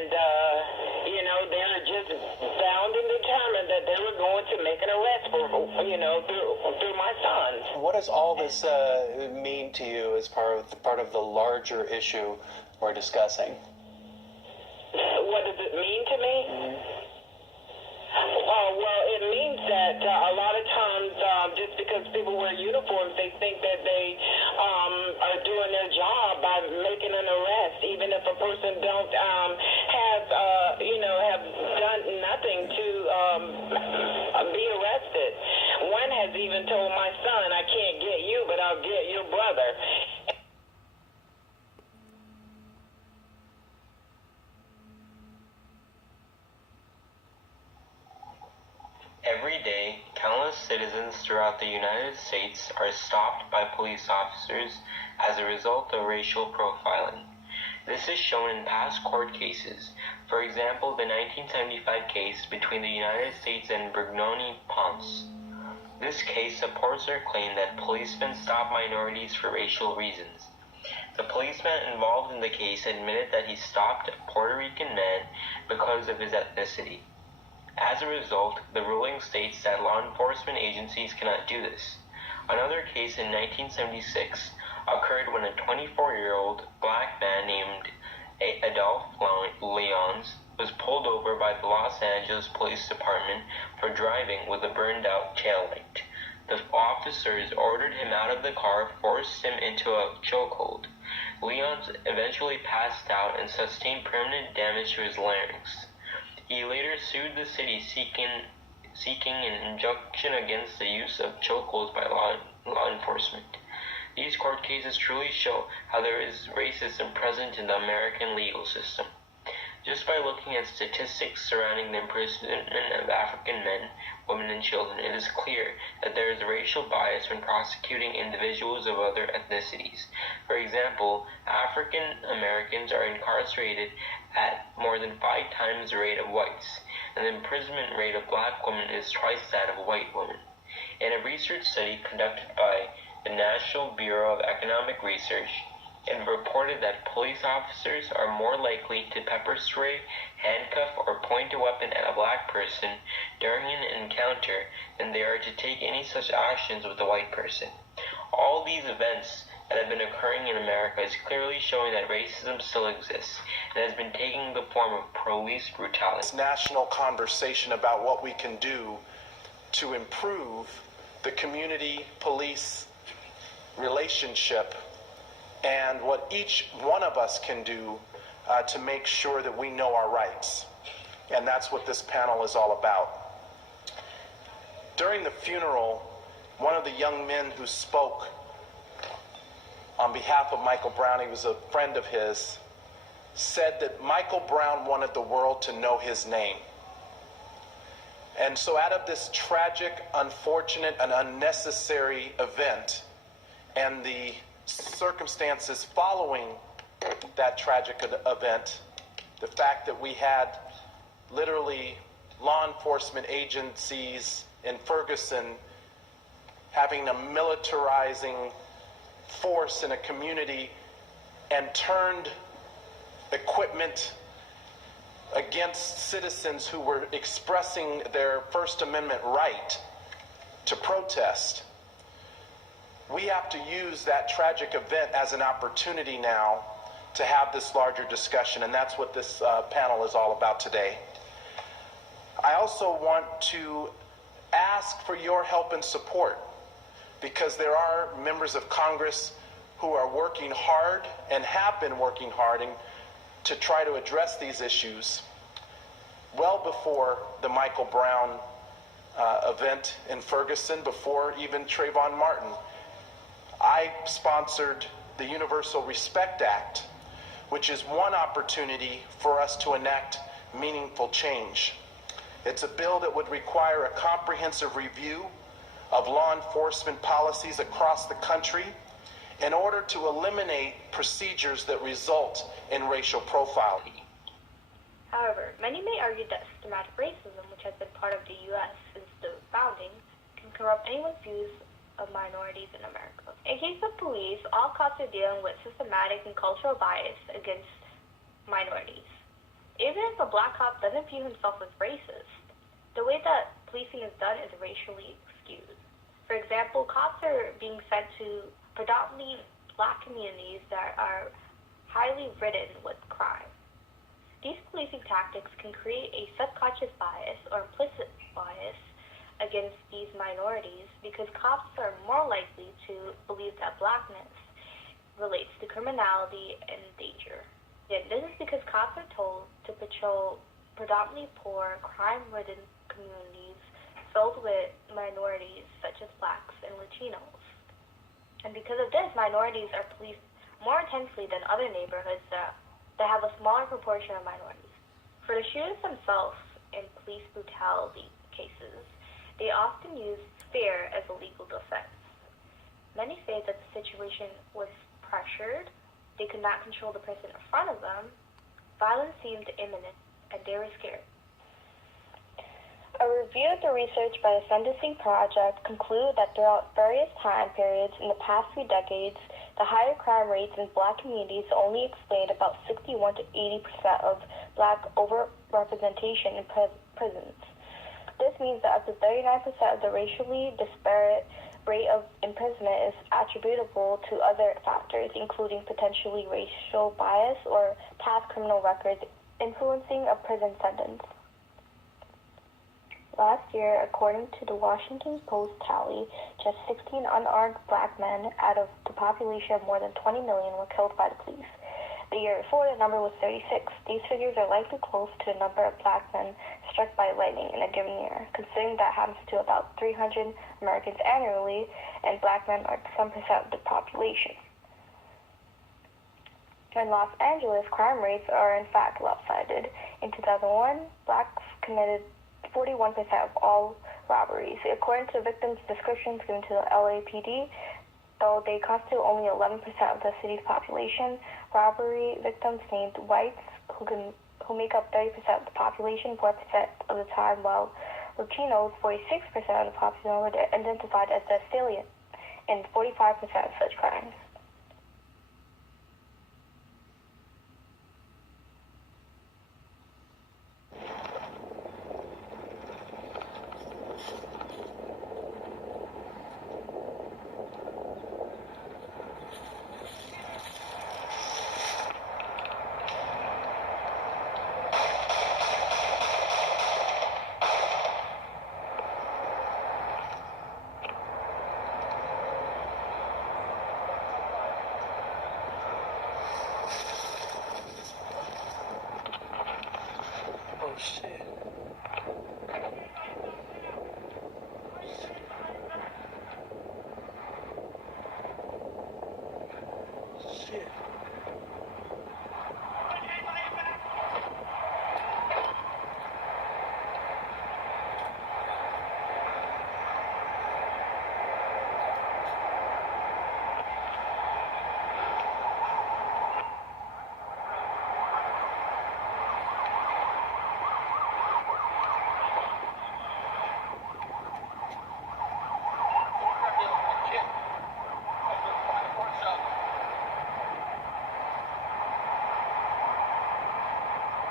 and they're just bound and determined that they were going to make an arrest for through my son. What does all this mean to you as part of the larger issue we're discussing? What does it mean to me? Mm-hmm. Well, it means that a lot of times, just because people wear uniforms, they think that they are doing their job by making an arrest, even if a person don't have done nothing to be arrested. One has even told my son, "I can't get you, but I'll get your brother." Every day, countless citizens throughout the United States are stopped by police officers as a result of racial profiling. This is shown in past court cases. For example, the 1975 case between the United States and Brignoni Ponce. This case supports our claim that policemen stop minorities for racial reasons. The policeman involved in the case admitted that he stopped a Puerto Rican man because of his ethnicity. As a result, the ruling states that law enforcement agencies cannot do this. Another case in 1976 occurred when a 24-year-old black man named Adolphe Leons was pulled over by the Los Angeles Police Department for driving with a burned-out taillight. The officers ordered him out of the car, forced him into a chokehold. Leons eventually passed out and sustained permanent damage to his larynx. He later sued the city seeking an injunction against the use of chokeholds by law enforcement. These court cases truly show how there is racism present in the American legal system. Just by looking at statistics surrounding the imprisonment of African men, women, and children, it is clear that there is racial bias when prosecuting individuals of other ethnicities. For example, African Americans are incarcerated at more than 5 times the rate of whites, and the imprisonment rate of black women is twice that of white women. In a research study conducted by the National Bureau of Economic Research, it reported that police officers are more likely to pepper spray, handcuff, or point a weapon at a black person during an encounter than they are to take any such actions with a white person. All these events that have been occurring in America is clearly showing that racism still exists and has been taking the form of police brutality. This national conversation about what we can do to improve the community-police relationship and what each one of us can do to make sure that we know our rights. And that's what this panel is all about. During the funeral, one of the young men who spoke on behalf of Michael Brown, he was a friend of his, said that Michael Brown wanted the world to know his name. And so out of this tragic, unfortunate, and unnecessary event and the circumstances following that tragic event, the fact that we had literally law enforcement agencies in Ferguson having a militarizing force in a community and turned equipment against citizens who were expressing their First Amendment right to protest. We have to use that tragic event as an opportunity now to have this larger discussion, and that's what this panel is all about today. I also want to ask for your help and support, because there are members of Congress who are working hard and have been working hard to try to address these issues well before the Michael Brown event in Ferguson, before even Trayvon Martin. I sponsored the Universal Respect Act, which is one opportunity for us to enact meaningful change. It's a bill that would require a comprehensive review of law enforcement policies across the country in order to eliminate procedures that result in racial profiling. However, many may argue that systematic racism, which has been part of the U.S. since the founding, can corrupt anyone's views of minorities in America. In case of police, all cops are dealing with systematic and cultural bias against minorities. It even if a black cop doesn't view himself as racist, the way that policing is done is racially skewed. For example, cops are being sent to predominantly black communities that are highly ridden with crime. These policing tactics can create a subconscious bias or implicit bias against these minorities because cops are more likely to believe that blackness relates to criminality and danger. And this is because cops are told to patrol predominantly poor, crime-ridden communities filled with minorities such as blacks and Latinos. And because of this, minorities are policed more intensely than other neighborhoods that have a smaller proportion of minorities. For the shooters themselves in police brutality cases, they often use fear as a legal defense. Many say that the situation was pressured, they could not control the person in front of them, violence seemed imminent, and they were scared. A review of the research by the Sentencing Project concluded that throughout various time periods in the past few decades, the higher crime rates in black communities only explained about 61 to 80% of black overrepresentation in prisons. This means that up to 39% of the racially disparate rate of imprisonment is attributable to other factors, including potentially racial bias or past criminal records influencing a prison sentence. Last year, according to the Washington Post tally, just 16 unarmed black men out of the population of more than 20 million were killed by the police. The year before, the number was 36. These figures are likely close to the number of black men struck by lightning in a given year, considering that happens to about 300 Americans annually, and black men are 7% of the population. In Los Angeles, crime rates are in fact lopsided. In 2001, blacks committed 41% of all robberies. According to victims' descriptions given to the LAPD, though they constitute only 11% of the city's population, robbery victims named whites, who make up 30% of the population 4% of the time, while Latinos, 46% of the population, were identified as the assailant in 45% of such crimes. Oh shit.